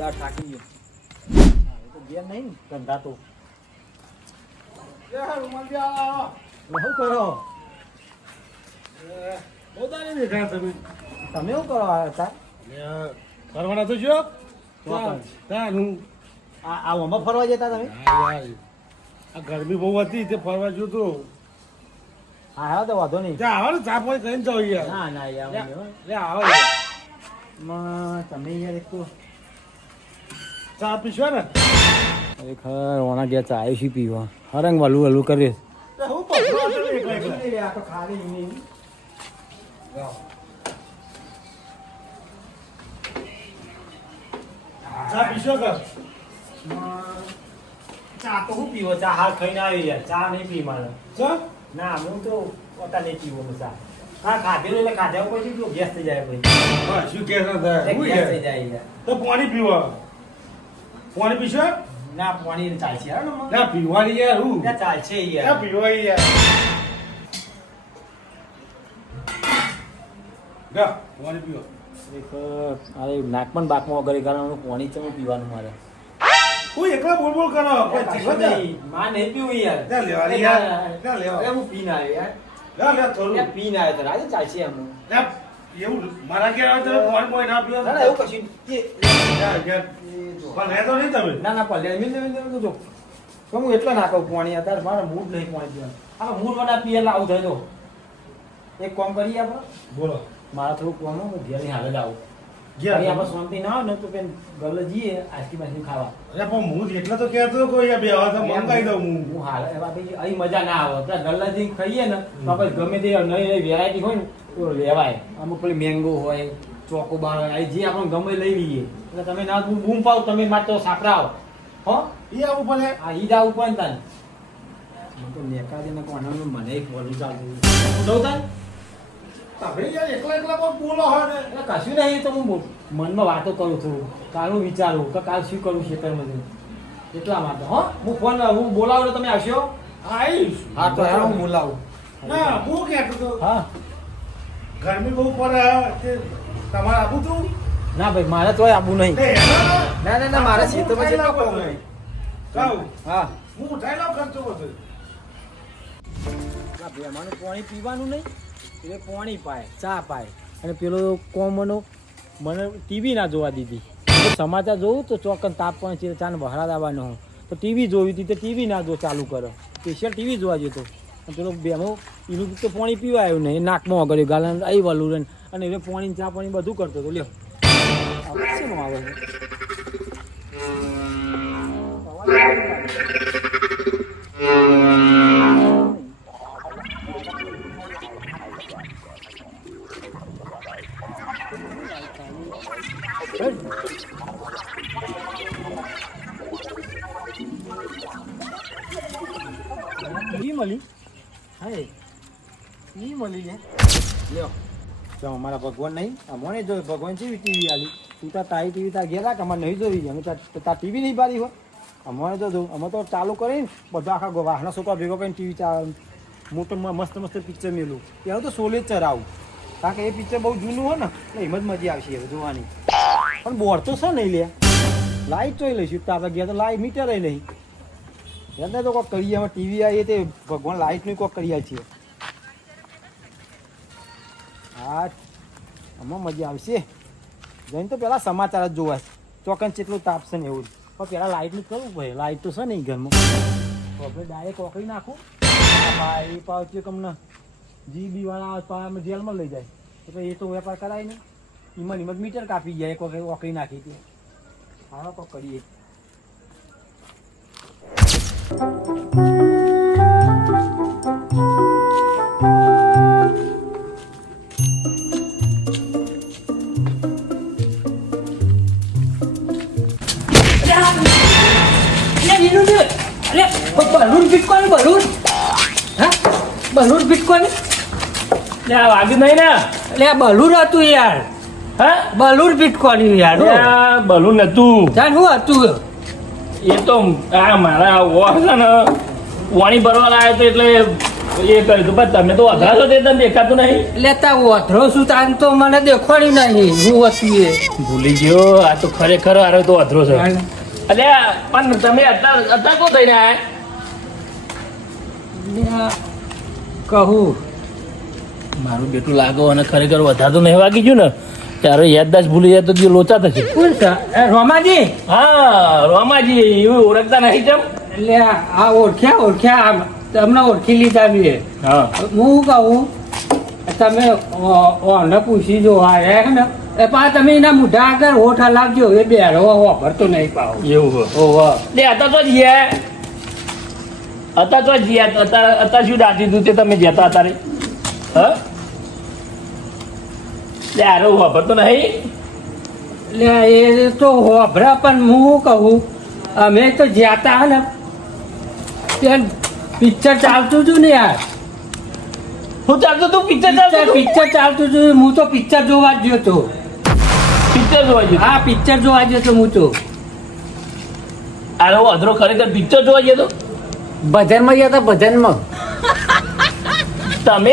દાળ થાકી ગયો. તો ઘેર નહીં ને ધંધા તો શું કરો? તમે શું કરો હતા? ફરવાના તો જો આ ઓમાં ફરવા જતા તમે? આ ગરમી બહુ હતી તે ફરવા ગયો તો હા હા તો વાંધો નહીં. ત્યાં આવો ને ચા પાણી કરીને જાઓ યાર. ના ના યાર લે આવો યાર. તમે યાર એક તો ચા પીશો ને ખરેખર ઓના ગયા ચા આવી છે પીવા હરંગ વાલું વાલું કરે. હું પકડો હતો ને એકલા એકલા. આ તો ખાલી નહીં. ચા પીશો કર ચા તો હું પીવો? ચા હાલ ખાઈને આવી યાર. ચા નહીં પી મારે. ચા ના હું તો પોતા નહીં પીવો ચા. હા ખાધેલું એટલે ખાધા પછી પેલું ગેસ થઈ જાય પછી. હા શું કે થાય હું ગેસ થઈ યાર જાય યાર. તો પાણી પીવા પાણી પીશો ના પાણી ચાલશે હા ને ના પીવાની યાર હું ના ચાલશે ના યાર. પીવા યાર જા પાણી પીવા અરે નાકમાં બાકમાં વગર કારણ પાણી ચમ પીવાનું મારે. હું એકલા બોલ બોલ કરો કોઈ જીવો ને માં નહીં પીવું યાર. ના લેવાની યાર ના અરે લેવા હું પીને આવ્યો યાર. ના લે થોડું યાર પીને આવ્યો તો આજે ચાલશે એમ. ના એવું મારા ઘેર આવે તો પાણી પાણી ના પીવા ના ના એવું કશું યાર યાર પણ રહેતો નહીં તમે ના ના પલ્લે મિલ જો તો હું એટલો નાખું પાણી અત્યારે મારો મૂડ નહીં પાણી પીવાનું. આ મૂડ વાળા પીએ આવું થાય તો એક કામ કરીએ આપણે. બોલો મારા થોડું કામ હું ઘેરની હાલ જ આવું. ઘેર ઘેર આપણે શાંતિ ના આવે ને તો પેન ગલે જઈએ આઈસ્ક્રીમ આઈસ્ક્રીમ ખાવા. અરે પણ હું એટલા તો કહેતો કોઈ બે આવે તો મંગાઈ દઉં હું હું હાલ એમાં પછી અહીં મજા ના આવે. પેલા ગલ્લા જઈને ખાઈએ ને તો આપણે ગમે તે નવી નવી વેરાયટી હોય ને તો લેવાય. અમુક પેલી મેંગો હોય ચોકોબાર હોય અહીં જે આપણે ગમે લઈ લઈએ. એટલે તમે ના બૂમ પાવ તમે માત્ર તો સાપરાવ હો ઈ આવું પડે આ ઈદ આવું પણ તાન હું તો મેકાજીને કોણાનું મને બોલું ચાલતું જવું તાન તમે યાર એકલા એકલા કોઈ બોલો હોય ને એટલે કશું નહીં તો હું મનમાં વાતો કરું છું. કાલનું વિચારું કે કાલ શું કરું ખેતરમાં એટલા માટે હો હું ફોન હું બોલાવું તમે આવશો? આવીશ હા તો યાર હું બોલાવું. ના હું કહેતો તો હા ગરમી બહુ પડે તે તમારે આવું તું ના ભાઈ મારે તોય આવું નહીં. તે હેલો ના ના ના મારા ખેતરમાં જેટલો કોમ નહીં. જાઉં હા હું ઉઠાઈ લઉં ખર્ચો બધો આ બેમાનું પાણી પીવાનું નહીં એટલે પાણી પાય ચા પાય અને પેલો કોમનો મને ટીવી ના જોવા દીધી. સમાચાર જોઉં તો ચોક્કસ તાપ પણ છે ચાને બહાર આવવાનો હું તો ટીવી જોવી હતી તો ટીવી ના જો ચાલુ કરો સ્પેશિયલ ટીવી જોવા જતો અને પેલો બેમો એનું તો પાણી પીવા આવ્યું નહીં નાકમાં વગડ્યું ગાલા આવી વાલું રન અને હવે પાણી ચા પાણી બધું કરતો હતો. લ્યો શેનું આવે છે? ઈ મળી હા ઈ મળી લે લ્યો જો અમારા ભગવાન નહીં અમને જો ભગવાન જેવી ટીવી આલી તું તારી ટીવી તાર ઘેર રાખ અમારે નહીં જોવી અમે તાર ટીવી નહીં પાડી હોય અમારે તો જો અમે તો ચાલુ કરીને બધા આખા વાહના છોકરા ભેગો કરીને ટીવી મોટું મસ્ત મસ્ત પિક્ચર મેલું ત્યાં તો સોલે જ ચરાવું કારણ કે એ પિક્ચર બહુ જૂનું હોય ને એટલે એમ જ મજા આવશે હવે જોવાની પણ બોર તો છે નહીં લે લાઈટ જોઈ લઈશું તો આપણે ગયા તો લાઈટ મીટર નહીં એને તો કોઈક કરીએ અમે ટીવી આવીએ તે ભગવાન લાઈટનું કોઈક કરીએ છીએ. હા આમાં મજા આવશે જઈને તો પહેલાં સમાચાર જ જોવા ચોકન જેટલું તાપશે ને એવું પણ પહેલાં લાઇટનું કરવું પડે લાઇટ તો છે નહીં ઘરમાં તો આપણે ડાયરેક્ટ ઓકળી નાખું ભાઈ પાવતી તમને જીબી વાળા અમે જેલમાં લઈ જાય એટલે એ તો વેપાર કરાય નહીં એમાં નિમત મીટર કાપી જાય એક વખત ઓકળી નાખી હતી હા કોક કરીએ. બલૂન ફીટકોની બલૂન હા બલૂન ફીટકોની વાગ્યું નહીં ને એટલે આ બલૂન હતું યાર હા બલૂન ફીટકોની યાર બલૂન નતું જાણ શું હતું એ તો આ મારા વોહ છે ને પાણી ભરવા લાવ્યો તો એટલે એ કર્યું તું પણ તમે તો અઘરા છો તે તને દેખાતું નહીં. લેતા ઓધરો શું તાન તો મને દેખાડ્યું નહીં હું હતું એ ભૂલી ગયો આ તો ખરેખર આરો તો અધરો છે. અલ્યા પણ તમે અત્યારે કો થઈને આયા? કહું મારું બેટું લાગો અને ખરેખર વધારે તો નહીં વાગી ગયું ને ત્યારે યાદદાસ્ત ભૂલી જાય તો જે લોચા થશે. કોણ છે એ રોમાજી હા રોમાજી એવું ઓળખતા નહીં ચમ. એટલે આ ઓળખ્યા તમને ઓળખી લીધા બી હા હું કહું તમે ઓને પૂછી જો આ ને એ પા તમે એના મોઢા આગળ હોઠ હલાવજો એ બે ભરતો નહીં પાવ એવું હોય. ઓહો લે અત્યારે તો જીયા અત્યારે શું દાટી દીધું તે તમે જતા અત્યારે હા લે આરો વાપરતો નહીં. એટલે એ તો હોભરા પણ હું કહું અમે તો જ્યાતા ને ત્યાં પિક્ચર ચાલતું હતું ને યાર હું ચાલતો તું પિક્ચર ચાલતો પિક્ચર ચાલતું હતું હું તો પિક્ચર જોવા જ ગયો તો પિક્ચર જોવા ગયો. હા પિક્ચર જોવા ગયો તો હું તો આરો અધરો ખરેખર પિક્ચર જોવા ગયો તો ભજનમાં ગયા હતા ભજનમાં તમે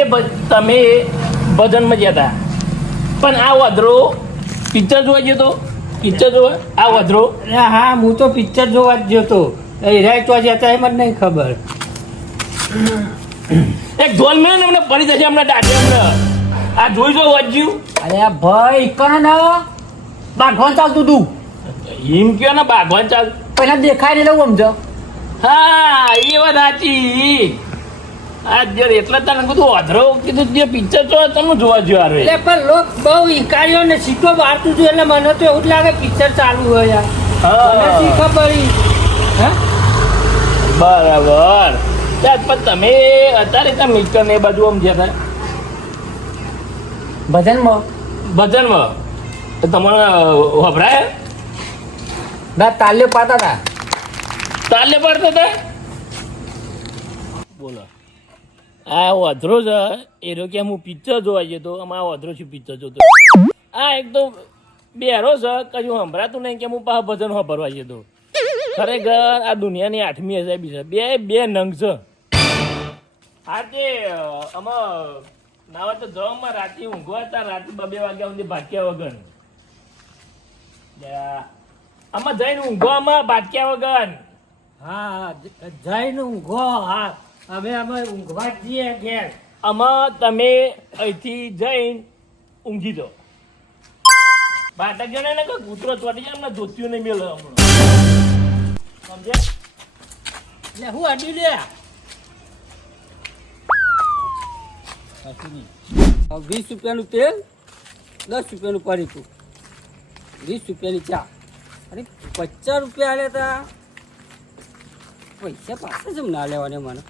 ભજનમાં ગયા હતા પણ આ અધરો પિક્ચર જોવા ગયો તો પિક્ચર જોવા આ અધરો અરે હા હું તો પિક્ચર જોવા જ ગયો તો એ રાય તો જતા એમ જ નહીં ખબર એક ઢોલ મેં અમને પડી જશે હમણાં દાઢી હમણાં આ જોઈ જો વાજ્યું. અરે ભાઈ કણ બાંધવાનું ચાલતું તું એમ કયો ને બાગવાન ચાલ પહેલા દેખાય ને લઉં સમજો હા એ વાત સાચી. આ જર એટલે તને બધું અધરો કીધું જે પિક્ચર જો તમે જોવા જો આ એટલે પણ લોક બહુ ઈકાળ્યો ને સીટો બારતું હતું એટલે મને તો એવું જ લાગે પિક્ચર ચાલુ હોય યાર મને શી ખબર હા બરાબર ત્યાં પણ તમે અત્યારે ત્યાં મિક્સર ને એ બાજુ આમ જ્યાં ભજનમાં ભજનમાં તો તમારે વપરાય ના તાલ્યો પાતા હતા તાલે પડતો હતા. બોલો આ અધરો છે એ રહ્યો કે હું પિક્ચર જોવા જતો આમાં આ અધરો છું પિક્ચર જોતો આ એક તો બેરો છે કશું સંભળાતું નહીં કે હું પાછા ભજન વાપરવા જતો. ખરેખર આ દુનિયાની 8મી અજાયબી છે. બે નંગ છે. હા તે આમાં નાવા તો જવામાં રાતે ઊંઘવા હતા રાતે 2 વાગ્યા સુધી ભાગ્યા વગર આમાં જઈને ઊંઘવામાં ભાગ્યા વગર હા જઈને ઊંઘો હા અમે ઊંઘવા જ જઈએ ઘેર આમાં તમે અહીંથી જઈને ઊંઘી દો. બાટક જણે ને કે કૂતરો ચોટી જાય અમને ધોતિયું નહીં મેળવે હમણાં સમજ્યા. એટલે હું અડી લે 20 રૂપિયાનું તેલ 10 રૂપિયાનું પડીકું 20 રૂપિયાની ચા અરે 50 રૂપિયા આલે તા પૈસા પાસે જ ના લેવાને મને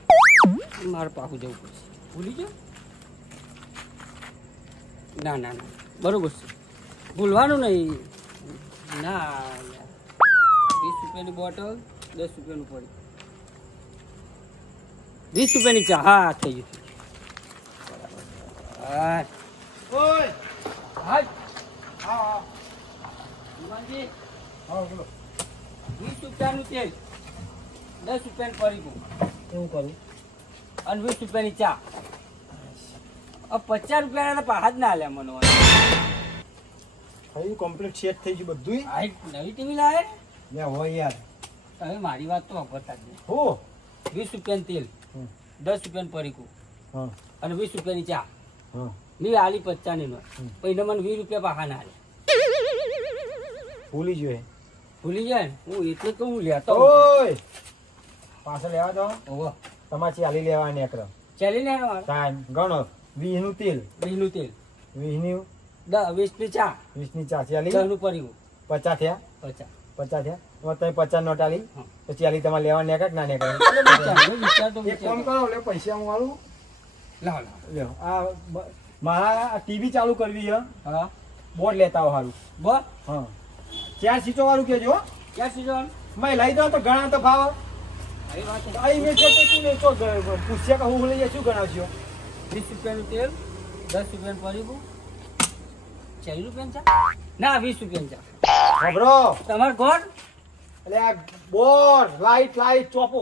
મારે પાછું જવું પડશે ભૂલી ગયો ના ના ના બરોબર છે ભૂલવાનું નહીં ના 20 રૂપિયાની બોટલ 10 રૂપિયાનું પડી 20 રૂપિયાની ચા હા થઈ ગયું હા ઓય હા હા હનુમાનજી હા બોલો 20 રૂપિયાનું તેલ 10 રૂપિયાનું પડીકું એવું કરું અને 20 રૂપિયાની ચા 50 રૂપિયાના પાછા જ ના લે મને થયું કમ્પ્લીટ સેટ થઈ ગયું બધું આ એક નવી ટીવી લાવે લે હોય યાર તમે મારી વાત તો વાપરતા જ નહીં હો 20 રૂપિયાનું તેલ 10 રૂપિયાનું પડીકું હા અને 20 રૂપિયાની ચા હા મેં આલી 50 નો પછી મને 20 રૂપિયા પાછા ના લે ભૂલી ગયો ભૂલી જાય ને હું એટલે તો હું લેતો ઓય પાછળ લેવા દો ઓહો તમારી ચાલી લેવા નેકર ચાલી ને મારે ટાઈમ ગણો 20 નું તેલ 20 નું તેલ 20 ની 20 ની ચા 20 ની ચા ચાલી 10 નું પડીકું 50 થયા 50 50 થયા તમે 50 નોટ આલી હા. તો ચાલી તમારે લેવા નેકર ના નેકર વિચાર તો એક કામ કરો લે પૈસા હું આલું લાવ લાવ લ્યો આ મારા ટીવી ચાલુ કરવી છે હા બોર્ડ લેતા આવો સારું બોલ હા 4 સીટો વાળું કેજો હો. ક્યાં સીઝન મેં લઈ દઉં તો ઘણા તો ભાવ આવી વાત છે. અહીં મેં છે શું નહીં તો પૂછ્યા કે હું લઈ જાય શું ગણાવશો 20 રૂપિયાનું તેલ 10 રૂપિયાનું પડીકું 40 રૂપિયાનું ચા ના 20 રૂપિયાનું ચા ખબરો તમાર ઘર એટલે આ બોર્ડ લાઈટ ચોપો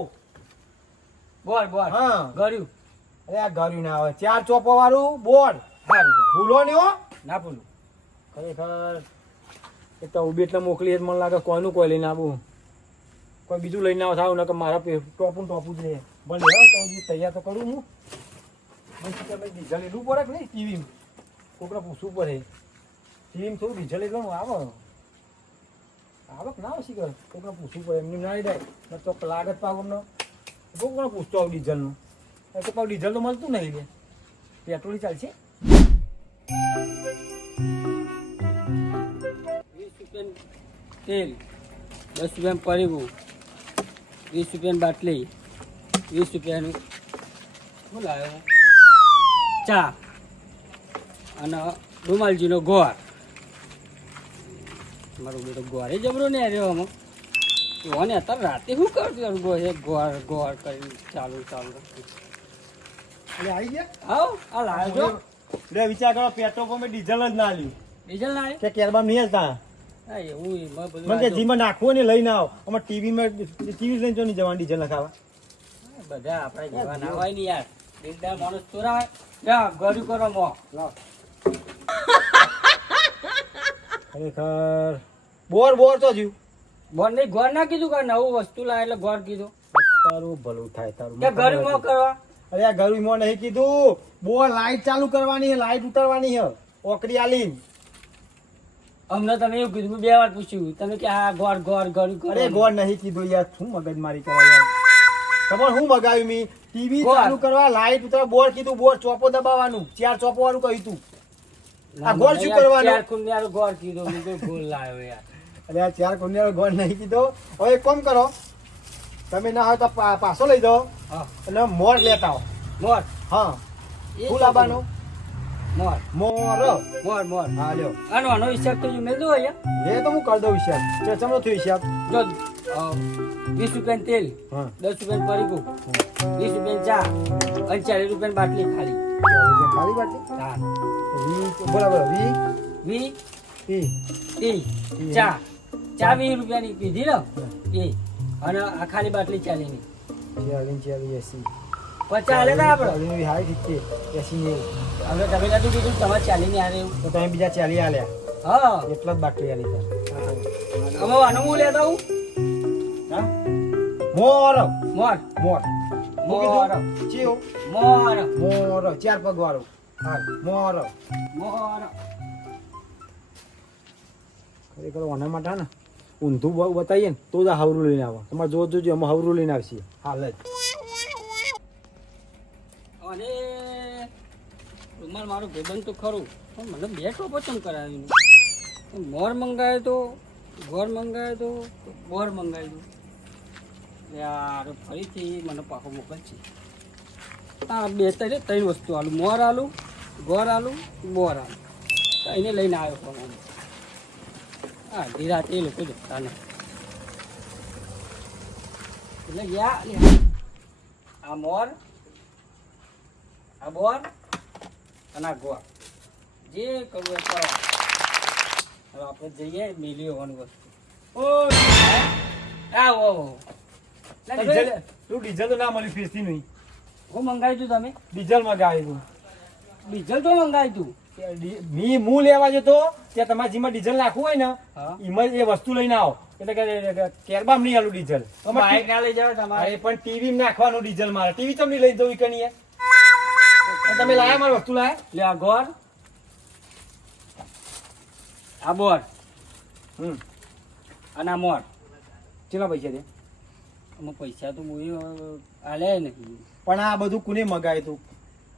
બોલ બોલ હા. ગળ્યું અરે આ ગાડી ના આવે 4 ચોપો વાળું બોર્ડ હારું ભૂલો નહીં હો ના ભૂલું. ખરેખર એ તો ઉભી એટલે મોકલી મને લાગે કોઈનું કોઈ લઈને આવું કોઈ બીજું લઈને આવ થાવ ને કે મારા ટોપું જ લે ભલે હો તો હજી તૈયાર તો કરું હું તમે ડીઝલ એટલું પડે કે નહીં ટીવી કોકને પૂછવું પડે ટીવીમાં થોડું ડીઝલ એટલું આવે કે ના આવે શીખર કોકને પૂછવું પડે એમની ના જાય તો લાગત પાવ અમને કોકને પૂછતો આવું ડીઝલનું એ તો પાવ ડીઝલ તો મળતું નહીં લે પેટ્રોલ ચાલશે 20 રૂપિયાનું તેલ, 10 રૂપિયાનું પરીગું, 20 રૂપિયાની બાટલી, 20 રૂપિયાનું શું લાવ્યો ચા અને રૂમાલજીનો ગોળ. મારો બેટો ગોળે જબરો ને આવ્યો આમાં ઓને અત્યારે રાતે શું કરતું ગોળ ગોળ કરી ચાલુ એટલે આવી ગયા આવો આ લાવ્યો છો લે વિચાર કરો પેટ્રોલ પંપે ડીઝલ જ ના લ્યું ડીઝલ ના કે કેરબામ નહીં હતા હા એવું એમાં બધું મને કે જીમાં નાખવું ને લઈને આવો અમારે ટીવીમાં ટીવી લઈને જો નહીં જવાનું ડીઝલ નખાવા બધા આપણે જેવા ના હોય ને યાર દિલદાર માણસ ચોરા જા ગળ્યું કરો મો ખરેખર બોર તો જ્યું બોર નહીં ગોળ ના કીધું કે નવું વસ્તુ લાવે એટલે ગોળ કીધું તારું ભલું થાય તારું કે ગળ્યું મો કરવા અરે આ ગરુમાં નહીં કીધું બોર લાઈટ ચાલુ કરવાની છે લાઈટ ઉતારવાની છે ઓકરી આલી અમને તમે એવું કીધું મેં 2 વાર પૂછ્યું તમે કે આ ગોળ ગળ્યું કરો અરે ગોળ નહીં કીધું યાર શું મગજ મારી કરવા યાર તમારે શું મગાવ્યું મી ટીવી ગોળ. ચાલુ કરવા લાઈટ ઉતારવા બોર કીધું બોર ચોપો દબાવવાનું 4 ચોપો વાળું કહ્યું તું આ ગોળ શું કરવાનું? ચાર કુંડિયાનો ગોળ કીધું મેં કીધું ગોળ લાવ્યો યાર અરે આ 4 કુંડિયાનો ગોળ નહીં કીધો હવે એક કામ કરો તમે ના હોય તો પાછો લઈ જાઓ હા અને મોર લેતા આવો મોર હા એ શું લાવવાનું મોર મોર મોર મોર હા લ્યો આનો આનો હિસાબ તો મેં દો અહીંયા એ તો હું કરી દઉં હિસાબ ચમનો થયો હિસાબ જો 20 રૂપિયાનું તેલ હા 10 રૂપિયાનું પરીગું 20 રૂપિયાની ચા અને 40 રૂપિયાની બાટલી ખાલી ખાલી બાટી હા બરાબર વી 20 ઈ ચા 20 રૂપિયાની પીધી ને એ અને આ ખાલી બાટલી 40 ની 40 50 હાલે ને આપણે એસી હાઈ ઠીક છે 80 હવે તમે નતું કીધું તમારે 40 ની હારે એવું તો તમે બીજા 40 આલ્યા હા એટલા જ બાટલી આલી હવે આનો હું લેતા આવું હા મોર મોર મોર મોર ચીઓ મોર મોર 4 પગ વાળો હા મોર મોર ખરેખર ઓના માટે ને ઊંધું બહુ બતાવીએ ને તો જ આ હવરું લઈને આવો તમારે જોજો અમે હવરું લઈને આવશે હાલ જ અને રૂમાલ મારો ભાઈબંધ તો ખરું પણ મને 2 ટોપો ચમ કરાવ્યું મોર મંગાવ્યો તો ગોળ મંગાવ્યો તો બોર મંગાવ્યું યાર ફરીથી મને પાકો મોકલશે હા 2 3 વસ્તુ આલું મોર આલું ગોળ આલું બોર આલું એને લઈને આવ્યો પણ હા ધીરાતે એ લોકો જતા ને એટલે ગયા આ મોર આ બોર અને આ ગોળ જે કરવું એ કરો હવે આપણે જઈએ મિલી હોવાની વસ્તુ આવો તું ડીઝલ તો ના મળ્યું ફીસથી નહીં હું મંગાવ્યું તું તમે ડીઝલ મગાવ્યું ડીઝલ તો મંગાવ્યું તું હું લેવા જતો ત્યાં તમારે જેમાં ડીઝલ નાખવું હોય ને હા એમાં એ વસ્તુ લઈને આવો એટલે કે કેરબામ નહીં આલું ડીઝલ બાઈક ના લઈ જાવ તમારે અરે પણ ટીવી નાખવાનું ડીઝલ મારે ટીવી તમને લઈ જવું કે નહીં તમે લાયા મારી વસ્તુ લાયા લે આ ગોળ આ બોર અને આ મોર કેટલા પૈસા દે આમાં પૈસા તો બહુ આલ્યા નથી પણ આ બધું કોને મગાવ્યું તું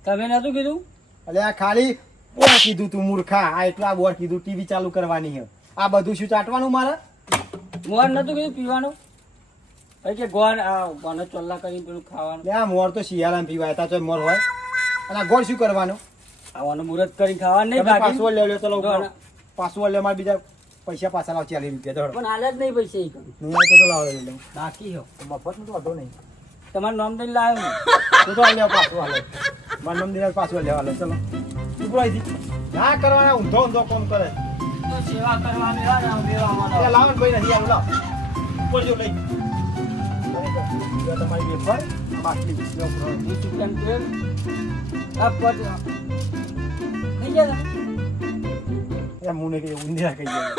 તમે નતું કીધું એટલે આ ખાલી બોર કીધું તું મૂર્ખા આ એટલા બોર કીધું ટીવી ચાલુ કરવાની છે આ બધું શું ચાટવાનું મારે મોર નતું કીધું પીવાનું કે ગોળ આ મને ચોલ્લા કરીને પેલું ખાવાનું એટલે આ મોર તો શિયાળામાં પીવાય તા તો મોર હોય અને આ ગોળ શું કરવાનું આવવાનું મુહૂર્ત કરીને ખાવાનું નહીં તમે બાકી પાસવર્ડ લે લો ચલો ગોળ. પાસવર્ડ લે મારે બીજા પૈસા પાછા લાવ 40 રૂપિયા દોડ પણ હાલે જ નહીં પૈસા એ કરું નહીં આવે તો લાવ લઈ લઉં બાકી હો મફત તો વાંધો નહીં તમારું નામ દઈને લાવ્યો તું તો લેવા પાછું હાલે મારું નામ દિનાર પાછું લેવા લે ચલો તું બોલાઈ ના કરવાના ઊંધો ઊંધો કામ કરે તો સેવા કરવાની હોય ને આમ દેવામાં એટલે લાવન ભાઈ નથી આવું લાવ ઉપર જો લઈ તમારી વેફર બાટલી લ્યો, 20 રૂપિયાનું તેલ. આ પદ થઈ ગયા તમે? એ મુને કે ઊંધિયા કહી જાય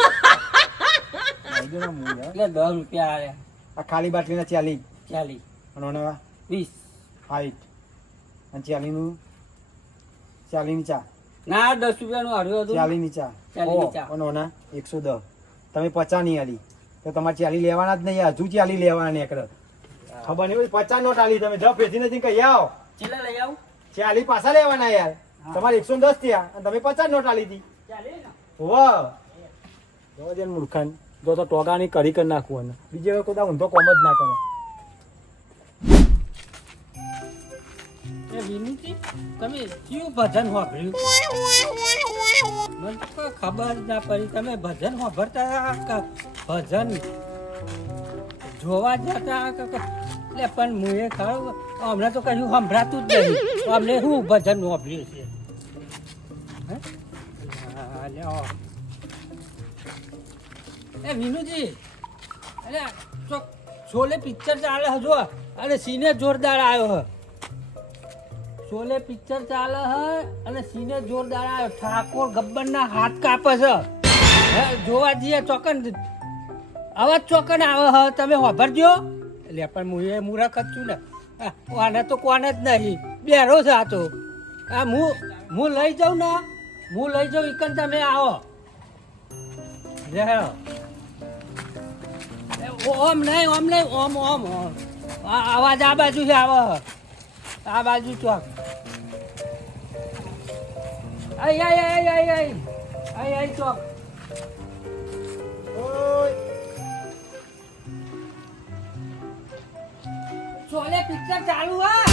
આઈ ગયો ને મુને એટલે 10 રૂપિયા આયા. આ ખાલી બાટલીના 40 40 અને ઓના 20 60 અને 40 નું 40 ની ચા ના 10 રૂપિયાનું હાર્યું હતું. 40 ની ચા 40 ની ચા. અને ઓના 110 તમે 50 ની આલી તો તમારે 40 લેવાના જ નહીં હજુ 40 લેવાના નીકળે ખબર નહીં હોય 50 નોટ આલી તમે જાઓ પેથી નથી કહી આવો ચેલા લઈ આવું? 40 પાછા લેવાના યાર તમારે 110 થયા અને તમે 50 નોટ આલી હતી 40 ને? વાહ જો જેન મૂર્ખાન જો તો ટોગાની કરી કરી નાખવું અને બીજે કોઈ ઊંધો કોમ જ ના કરે એ વિનુજી તમે કયું ભજન સાંભળ્યું? મને તો કોઈ ખબર જ ના પડી. તમે ભજન સાંભળતા કે ભજન જોવા જતા કે એટલે પણ હું એ ખરું અમને તો કશું સંભળાતું જ નહીં. અમને શું ભજન સાંભળ્યું છે? હે? હા, લ્યો. એ વિનુજી અરે શોલે પિક્ચર ચાલે હજુ અને સીને જોરદાર આવ્યો હ. શોલે પિક્ચર ચાલે હ અને સીને જોરદાર આવ્યો. ઠાકોર ગબ્બરના હાથ કાપે છે. હે, જોવા જઈએ ચોકન અવાજ ચોકન આવે હ. તમે હોભરજો. એટલે પણ હું એ મૂરખ જ છું ને. આને તો કોને જ નહીં બેરો છે આ તો. આ હું લઈ જાઉં ને હું લઈ જાઉં ઈકન તમે આવો. લે ઓમ નહીં ઓમ નહીં ઓમ ઓમ ઓમ. અવાજ આ બાજુ છે આવે આ બાજુ ચોક. આઈ આઈ આઈ આઈ આઈ આઈ આઈ ચોક. ઓય શોલે પિક્ચર ચાલુ હા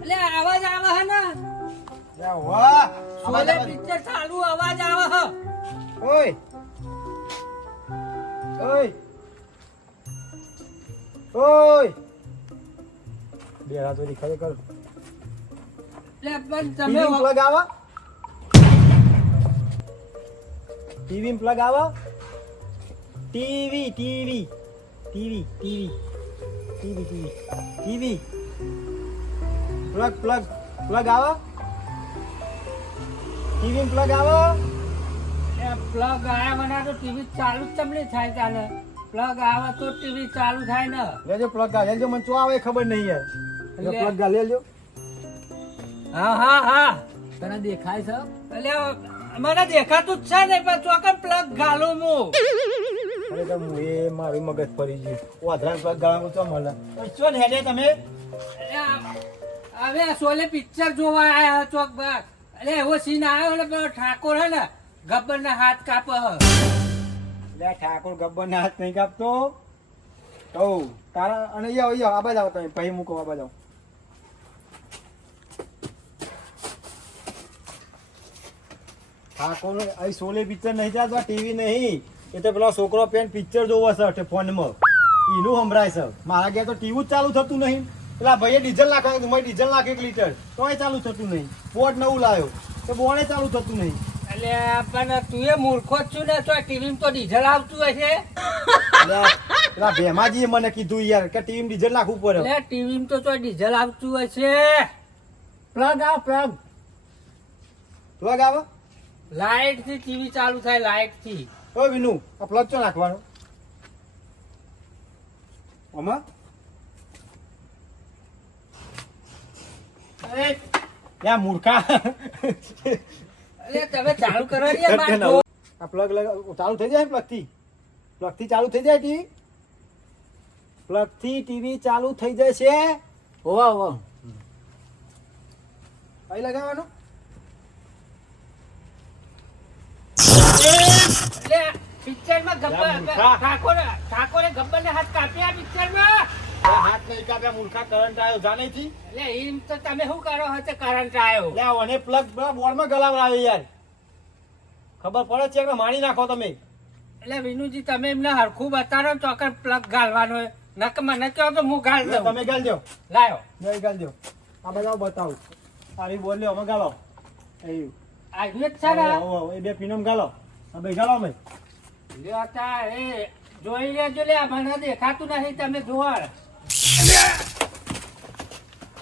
એટલે અવાજ આવે હે ને. વાહ શોલે પિક્ચર ચાલુ અવાજ આવે હ. ઓય ઓય ઓય બેરા તો ખરેખર એટલે પણ તમે ટીવી પ્લગ આવા ટીવી પ્લગ આવા TV TV TV TV TV TV TV plug plug plug આવા ટીવી પ્લગ આવા પ્લગ આયા વના તો ટીવી ચાલુ જ ચમલી થાય ચાલે. પ્લગ આવે તો ટીવી ચાલુ થાય ને. લેજો પ્લગ ગા લેજો મને ચો આવે ખબર નહીં યાર પ્લગ ગા લેજો હા હા હા તને દેખાય છે? એટલે મને દેખાતું જ છે ને પણ ચોકન પ્લગ ગાલું હું. અરે તો હું એ મારું મગજ ફરી ગયું વાધરા પ્લગ ગાવાનું ચો મળે ચો ને હેડે તમે હવે શોલે પિક્ચર જોવા આયા ચોક બાર. એટલે એવો સીન આવ્યો ને પેલો ઠાકોર હે ને ગબ્બર ના હાથ કાપે હ. લે ઠાકોર ગબ્બર ના હાથ નહીં કાપતો કહું તારા અને અહીંયા આબાદ આવો તમે પછી મૂકો આબાદ આવો ઠાકોર અહીં સોલે પિક્ચર નહીં જાતો ટીવી નહીં એ તો પેલો છોકરો પેન પિક્ચર જોવો છે ફોનમાં એનું સંભળાય છે મારા ઘેર તો ટીવી જ ચાલુ થતું નહીં પેલા ભાઈએ ડીઝલ નાખવાનું મેં ડીઝલ નાખ્યું 1 લીટર તોય ચાલુ થતું નહીં બોર્ડ નવું લાવ્યો તો બોર્ડે ચાલુ થતું નહીં એટલે પણ તું એ મૂર્ખો જ છું ને તો ટીવી તો ડીઝલ આવતું હશે. પેલા ભેમાજીએ મને કીધું યાર કે ટીવી ડીઝલ નાખવું પડે એટલે ટીવી તો ડીઝલ આવતું હશે. પ્લગ આવ પ્લગ પ્લગ આવે લાઈટ થી ટીવી ચાલુ થાય લાઈટ થી. ઓ વિનુ આ પ્લગ ચો નાખવાનો આમાં અરે યા મૂર્ખા અરે તમે ચાલુ કરો ને યાર માર જો. આ પ્લગ ચાલુ થઈ જાય પ્લગ થી ચાલુ થઈ જાય ટીવી પ્લગ થી ટીવી ચાલુ થઈ જાય છે હોવા હોવા અહીં લગાવવાનો એટલે પિક્ચર માં ગબ્બર ઠાકોરે ગબ્બર ને હાથ કાપ્યા પિક્ચર માં. હાથ નહીં કાપ્યા મૂર્ખા કરંટ આવ્યો જાણે થી એટલે એમ તો તમે શું કરો હશે કરંટ આવ્યો. લે ઓને પ્લગ બોર્ડ માં ગલાવડાવે યાર ખબર પડે છે કે મારી નાખો તમે એટલે વિનુજી તમે એમને હરખું બતાવો ચોકર પ્લગ ગાલવાનો નક મને કહો તો હું ગાલ દઉં. તમે ગાલજો લાયો જય ગાલજો આ બધા બતાવું તારી બોલ લ્યો અમે ગાલો એવું આવ્યું જ છે ને. એ બે પીનમ ગાલો આ બે ગાલો અમે લ્યો તા એ જોઈ લેજો લે મને દેખાતું નહીં તમે જોવા. લે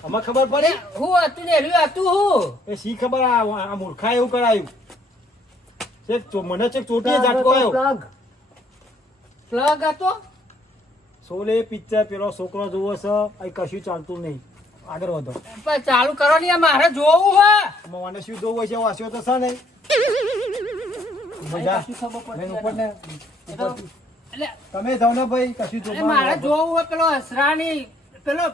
આમાં ખબર પડે હું હતું ને એનું હતું હું એ શી ખબર આ મૂર્ખા એવું કરાયું મને ચેક ચોટીએ ઝાટકો આવ્યો પ્લગ હતો સોલે પિક્ચર પેલો છોકરો જોવો છે અહીં કશું ચાલતું નહીં આગળ વધો પણ ચાલુ કરો ને મારે જોવું હે મને શું જોવું છે વાસ્યો તો છે નહીં મજા કશું ખબર પડતી લઈને ઉપર ને એટલે તમે જાઓ ને ભાઈ કશું અરે મારે જોવું હે પેલો હસરાની પેલો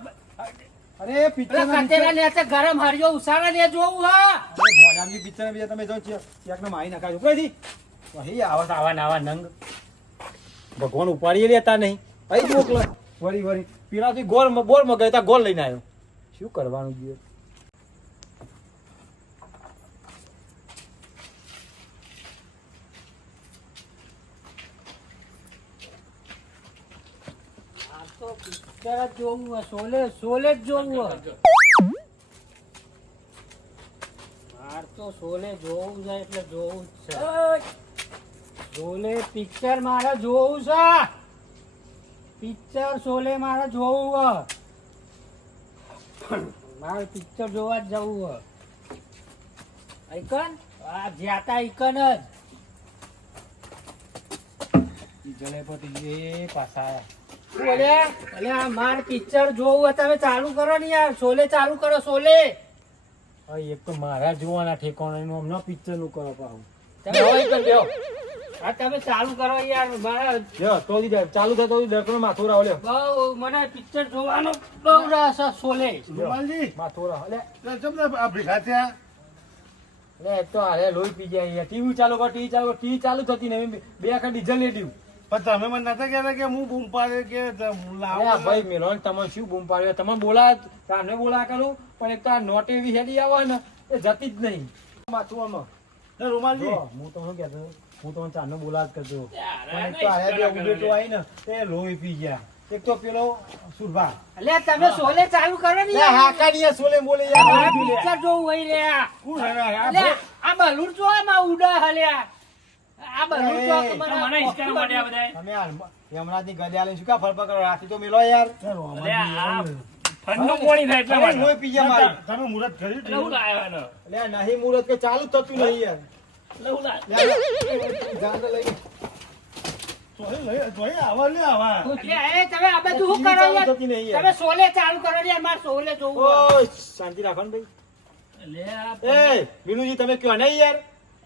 અરે પિક્ચર પેલા કચેરા ને હાથે ગરમ હરિયો ઉસારા ને જોવું હે ભોડામજી પિક્ચર બીજા તમે જાઓ ક્યાંક ને મારી નખાજો ઉપરથી અહીં આવા નાવા નંગ ભગવાન ઉપાડી લેતા નહીં અહીં જ મોકલો વળી વળી પીરાથી ગોળ બોલ મગાવતા ગોળ લઈને આવ્યો શું કરવાનું જોઈએ આ તો પિક્ચર જ જોવું હે સોલે જ જોવું હે માર તો સોલે જોવું છે એટલે જોવું જ છે સોલે પિક્ચર મારે જોવું છે પિક્ચર સોલે મારે જોવું હે મારે પિક્ચર જોવા જ જવું હે આઈકન આ જ્યાતા આઈકન જ જલેપતિ એ પાછા બોલે અલે આ માર પિક્ચર જોવું હે તમે ચાલુ કરો ને યાર સોલે ચાલુ કરો સોલે આયા એક તો મારા જોવાના ઠેકાણાનું હમણાં પિક્ચર નું કરો પાછું તમે હોય તો લ્યો આ તમે ચાલુ કરો યાર મારા લ્યો તો ચાલુ થતો દર્પણ માથું રાવ લ્યો બહુ મને પિક્ચર જોવાનો બહુ રસ છે સોલે રૂમાલજી માથું રાવ લે તમને આ ભેગા થયા લે એક તો હારે લોહી પી જાય ટીવી ચાલુ કર ટીવી ચાલુ થતી નહીં બે આખા ડીઝલ ને દીધું પણ તમે મને નતા કહેતા કે હું બૂમ પાડે કે અરે ભાઈ મેલોન તમે શું બૂમ પાડ્યો તમે બોલા તારને બોલા કરું પણ એક તો આ નોટ એવી હેડી આવે ને એ જતી જ નહીં માથું આમાં રૂમાલજી જો, હું તો શું કહેતો હું તો ચારનો બોલા જ કરતો પણ એક તો હારે બે ઉભેટો આવી ને તે લોહી પી ગયા એક તો પેલો સુરભા અલે તમે સોલે ચાલુ કરો ને લે યાર હાકાડીએ સોલે બોલે મારે યાર પિક્ચર જોવું હોય લે કોણ હે આ અલે આ બલૂર જો એમાં ઉડા હલ્યા આ બલૂર જો એ, મને ઈસ્કાર મળ્યા બધા તમે યમરાજની ગદા લઈને શું કા ફરફર કરો રાતે તો મેલો યાર અલે આ ઠંડુ પાણી થાય એટલા અરે, માટે લોહી પી ગયા મારી તમે મુહૂર્ત કર્યું એટલે હું લાવ્યો એનો લે નહીં મુરત કે ચાલુ જ થતું નહીં યાર એટલે હું લાવ્યો. લે, લે, ગાંડો લઈ તોય આવા લે આવા લે, એ તમે આ બધું શું કરો યાર થતી નહીં યાર તમે સોલે ચાલુ કરો ને યાર મારે સોલે જોવું હોય. ઓય શાંતિ રાખો ને ભાઈ એટલે આ એ વિનુજી તમે કયો નહીં યાર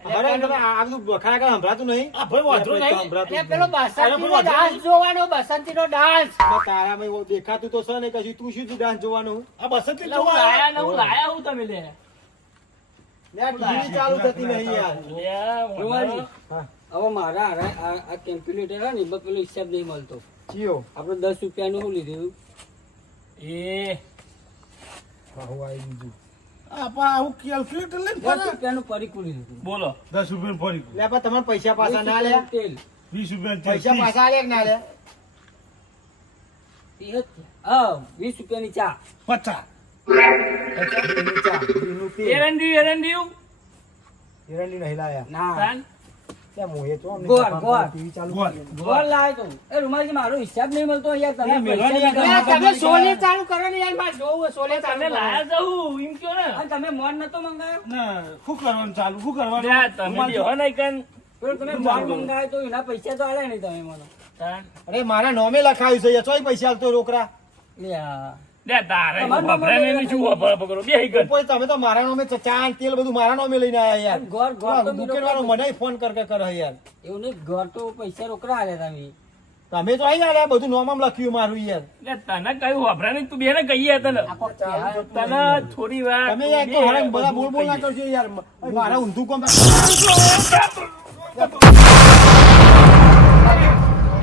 અમારે તમે આ બધું બખાડા કાંઈ સંભળાતું નહીં આ ભાઈ વાંધો નહીં સંભળાતું એટલે જ પેલો નહીં. બસંતીનો ડાન્સ જોવાનો બસંતીનો ડાન્સ આમાં તારામાં એવું દેખાતું તો છે ને કશું તું શું ડાન્સ જોવાનું આ બસંતી એટલે હું જોવા લાયા ને હું લાયા હું તમે લે લે આ ટીવી ચાલુ થતી નહીં યાર જોવાજી. હા હવે મારા આ કેલ્ક્યુલેટર હે ને એમાં પેલો હિસાબ નહીં મળતો ચિયો આપણે 10 રૂપિયાનું શું લીધું એ હા હું આવી બીજું આપા આવું કેલ્ક્યુલેટર લઈને 10 ફરે રૂપિયાનું પરીકું લીધું બોલો 10 રૂપિયા ફરી લે પણ તમારે પૈસા પાછા ના લે તેલ 20 રૂપિયા પૈસા પાછા આલે કે ના લે 20 રૂપિયાની ચા 50 એરંડી એરંડી નહીં લાયા ના તાન ત્યાં મોહે તો અમને ગોળ, કપાળ ગોળ. ટીવી ચાલુ ગોળ. કરી. ગોળ લાવ્યો તો એ રૂમાલજી મારો હિસાબ નહીં મળતો યાર તમે એ મેળવાની પૈસા યાર, તમે તમે સોલે ચાલુ કરો ને યાર મારે જોવું હોય, સોલે ચાલુ તમે કરો. લાયા જવું એમ કયો ને અને તમે મોન નતો મંગાયો ના શું કરવાનું ચાલુ શું કરવાનું લે, તમે બેહો ને કન પેલો તમે મોન મંગાયો તો એના પૈસા તો આલે નહીં તમે મને તાન અરે મારા નોમે લખાયું છે ચોય પૈસા આલતો રોકડા લે આ. લે તારે તમારું વપરાય ને શું વપરાય પકડો બે ગન કોઈ તમે તો મારા નોમે ચા ને તેલ બધું મારા નોમે લઈને આયા યાર ઘર ઘર તો દુકાન વાળો મને ફોન કર કરે યાર એવું નહીં ઘર તો પૈસા રોકડા આલે તમે તમે તો અહીં આલ્યા બધું નોમમ લખ્યું મારું યાર લે તને કયું વપરાય નહીં તું બેને કહીએ તને આ કોક કહેવાય તો તને થોડી વાર તમે યાર તો હરામ બધા બોલ બોલ ના કરજો યાર મારા ઊંધું કોમ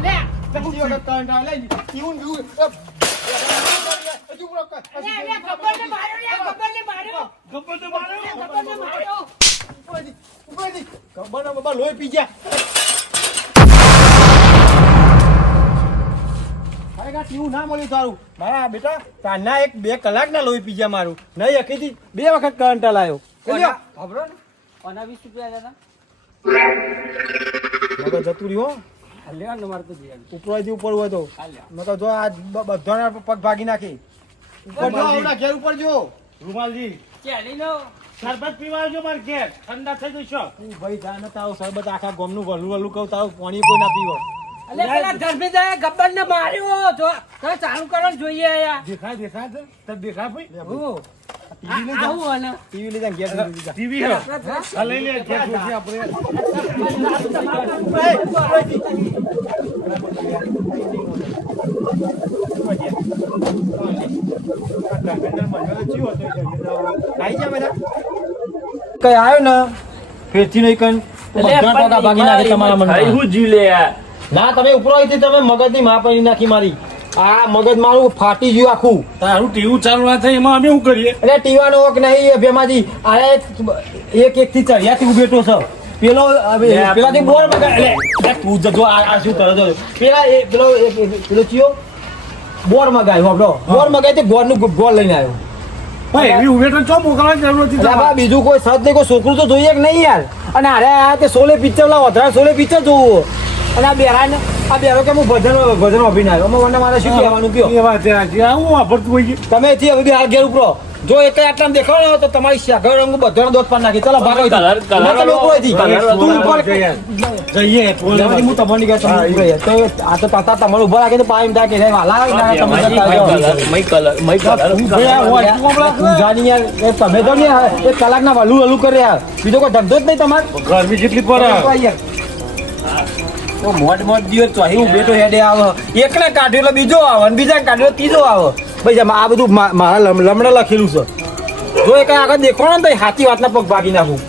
લે બીજી વખત કરંટ આવે લઈ જીવન જીવું હજુ પૂરો કર લે ગબ્બરને માર્યો લે ગબ્બરને માર્યો ગબ્બર તો માર્યો ગબ્બરને માર્યો ઉપરથી ખબર બાબા લોહી પી ગયા ખરેખર ટીવું ના મળ્યું તારું મારા બેટા કાલના 1-2 કલાકના લોહી પી ગયા મારું નહીં અખીથી 2 વખત કરંટ લાયો ખબરો ને 20 રૂપિયા આલ્યા મગર જતું રહ્યું હો. હાલ્યા ને મારે તો જીયા. ઉપરથી ઉપર હોય તો હાલ્યા. મેં તો જો આ બધાના પગ ભાગી નાખી ઉપર જો આવડા ઘેર ઉપર જો રૂમાલજી ચાલીનો શરબત પીવા આવજો માર ઘેર ઠંડા થઈ જશો તું ભાઈ જા ને તારું સરબત આખા ગામનું વલું વલું કહું તારું પાણી કોઈ ના પીવો અલે પેલા ધર્મે જાય ગબ્બર ને માર્યો જો તો ચાલુ કરો ને જોઈએ આયા દેખાય છે તબ દેખાય ભાઈ હું ટીવી લઈ આવું જા અને ટીવી લઈ જા ઘેર લઈ જા ટીવી હે આ લઈ લે ઘેર જોશે આપણે કઈ આવ્યો ને ફેરથી નહીં કઈ બધા ટોકા ભાગી નાખે તમારા મનમાં હું જી લે યાર ના તમે ઉપર આવી તમે મગજની માં પડી નાખી મારી આ મગજ મારું ફાટી ગયું આખું તારું ટીવું ચાલુ ના થાય એમાં અમે શું કરીએ એટલે ટીવાનો ઓક નહીં ભેમાજી આ એક થી ચડિયાથી ઉભેટો છે પેલો પેલાથી બોર મગાય એટલે તું જજો આ શું કરે છે પેલા પેલો ચિયો બોર મગાય હોબળો બોર મગાય તે ગોળનું ગોળ લઈને આવ્યો ભાઈ એવી ઉભેટો ચો મોકલવાની જરૂર નથી એટલે તમારે. બા બીજું કોઈ સદ નહીં કોઈ છોકરું તો જોઈએ કે નહીં યાર અને અરે આ તે સોલે પિક્ચર લાવો વધારે સોલે પિક્ચર જોવું અને આ બેરો કે હું ભજન અભિનય એમાં મને મારે શું કહેવાનું કયો એ વાત છે આ હું વાપરતું હોય છે. તમે એથી હવે બી હાલ ઘેર ઉપરો જો એક આટલા દેખાડો ને તો તમારી શાગર રંગ બધાનો દોત પાડ નાખી ચાલો ભાગો કલર- કલર તમે ઉપરો અહીંથી. કલર- તું ઉપર જઈએ. જઈએ લેવાની હું તમને કહે તમે ઉપરો યાર. તો આ તો તાતા તમારે ઉભા રાખીને પાણી તા કે વાલા ના તમે જતા જાઓ. તું જાણી યાર એ તમે તો ને એક કલાકના વલું વલું કરે યાર બીજો કોઈ ધંધો જ નહીં તમારે ગરમી જેટલી પડે તો મોટ દિવસ તો અહીં બેઠો હેડે આવે એકને કાઢ્યો એટલે બીજો આવે અને બીજા કાઢ્યો ત્રીજો આવે ભાઈ આ બધું મારા લમડે લખેલું છે જો એ કઈ આગળ દેખો ને તો સાચી વાતના પગ ભાગી નાખું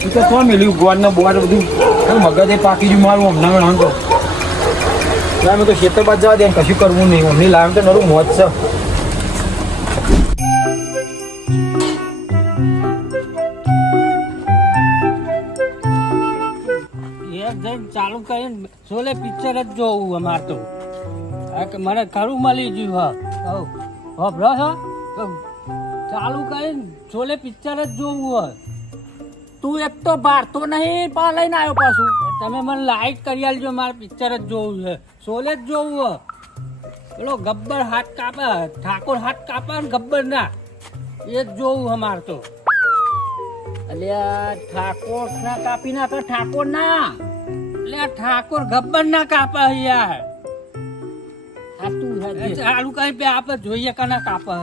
તું તો કોણ મેલ્યું ગોળ ને બોળ બધું મગજે પાકી ગયું મારું હમણાં હમણાં તો મેં તો ખેતર બાદ જવા દે કશું કરવું નહીં અમને લાવ તો નરું મોજ છે એક જણ ચાલુ કરીને સોલે પિક્ચર જ જોવું અમાર તો આ કે મને ખરું મળી ગયું હા હો હા તો ચાલુ કરીને સોલે પિક્ચર જ જોવું હોય તું એક તો બહાર તો નહીં પણ લઈને આવ્યો પાછું તમે મને લાઈટ કરી આલજો મારે પિક્ચર જ જોવું છે સોલે જ જોવું હોય પેલો ગબ્બર હાથ કાપે ઠાકોર હાથ કાપે ને ગબ્બર ના એ જ જોવું અમાર તો અલ્યા ઠાકોર ના કાપી નાખે ઠાકોર ના એટલે ઠાકોર ગબ્બર ના કાપે યાર ચાલુ કઈ પે આપે જોઈએ કના કાપે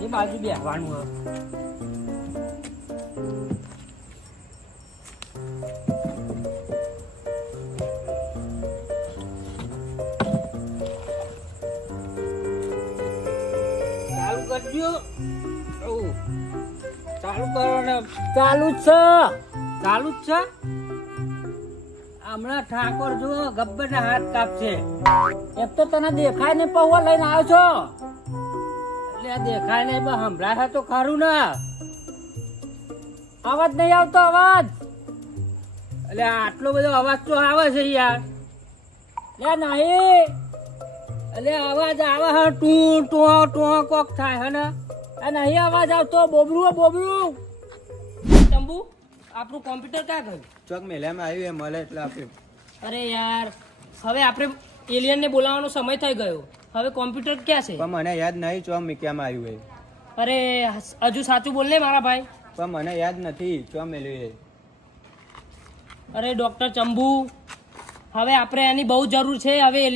એ બાજુ બેહવાનું હોય ચાલુ કરજો ચાલુ કરો ને ચાલુ જ છે ચાલુ જ છે હમણાં ઠાકોર જો ગબ્બર ના હાથ કાપશે એક તો તને દેખાય ને પૌવા લઈને આવ્યો છો એટલે આ દેખાય નહીં પણ હમણાં તો ખરું ને અવાજ નહીં આવતો અવાજ એટલે આટલો બધો અવાજ તો આવે છે યાર લે નહીં એટલે અવાજ આવે હે ટું ટો ટો કોક થાય હે ને આ નહીં અવાજ આવતો બોબરું તંબુ આપણું કોમ્પ્યુટર ક્યાં ગયું ચોક મેલામાં આવ્યું એ મળે એટલે આપ્યું અરે યાર હવે આપણે એલિયનને બોલાવવાનો સમય થઈ ગયો હવે કોમ્પ્યુટર ક્યાં છે પણ મને યાદ નહીં ચોક મીક્યામાં આવ્યું એ અરે હજુ સાચું બોલ ને મારા ભાઈ પણ મને યાદ નથી ચોક મેલ્યું એ અરે ડોક્ટર ચંબુ હવે આપણે એની બહુ જરૂર છે હવે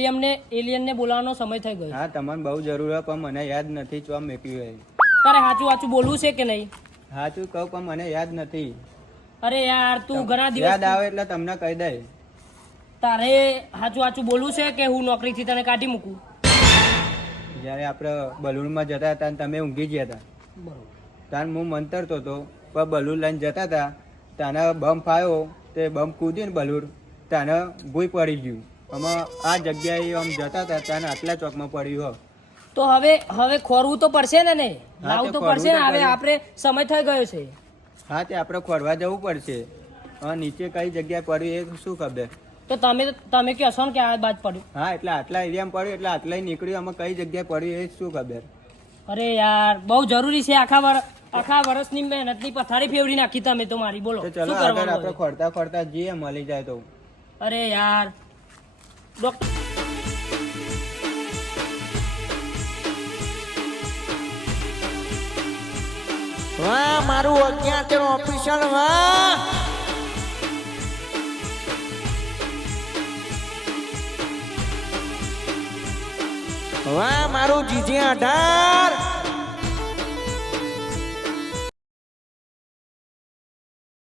એલિયનને બોલાવવાનો સમય થઈ ગયો હા તમને બહુ જરૂર હોય પણ મને યાદ નથી ચોક મેક્યું એ તારે સાચું બોલવું છે કે નહીં સાચું કહું પણ મને યાદ નથી અરે યાર તું ઘણા યાદ દિવસ આવે એટલે તમને કહી દે તારે સાચું બોલવું છે કે હું નોકરીથી તને કાઢી મૂકું જ્યારે આપણે બલૂનમાં જતા હતા અને તમે ઊંઘી ગયા હતા બરોબર તાર હું મંતરતો હતો પણ બલૂન લઈને જતા હતા તાને બમ્પ આવ્યો તે બમ્પ કૂદી ને બલૂન તાને ભૂઈ પડી ગયું આમાં આ જગ્યાએ આમ જતા હતા તાને આટલા ચોકમાં પડ્યું હો તો હવે ખોરવું તો પડશે ને હા, લાવવું તે તો પડશે ને ખોરવું તો હવે આપણે સમય થઈ ગયો છે હા તે આપણે ખોરવા જવું પડશે હા નીચે કઈ જગ્યાએ પડ્યું એ શું ખબર તો તો તમે કહેશો ને કે આ બાદ પડ્યું. હા એટલે આટલા એરિયામાં પડ્યું એટલે આટલા નીકળ્યું, આમાં કઈ જગ્યાએ પડ્યું એ શું ખબર. અરે યાર બહુ જરૂરી છે. આખા વર્ષની મહેનતની પથારી ફેવડી નાખી તમે તો મારી. બોલો તો શું ચલો આગળ કરવાનું આપણે હવે? ખોરતા ખોરતા જઈએ, મળી જાય તો. અરે યાર ડોક્ટર વાહ મારું અજ્ઞાત ઓફિશિયલ વાહ. વાહ મારું જીજે 18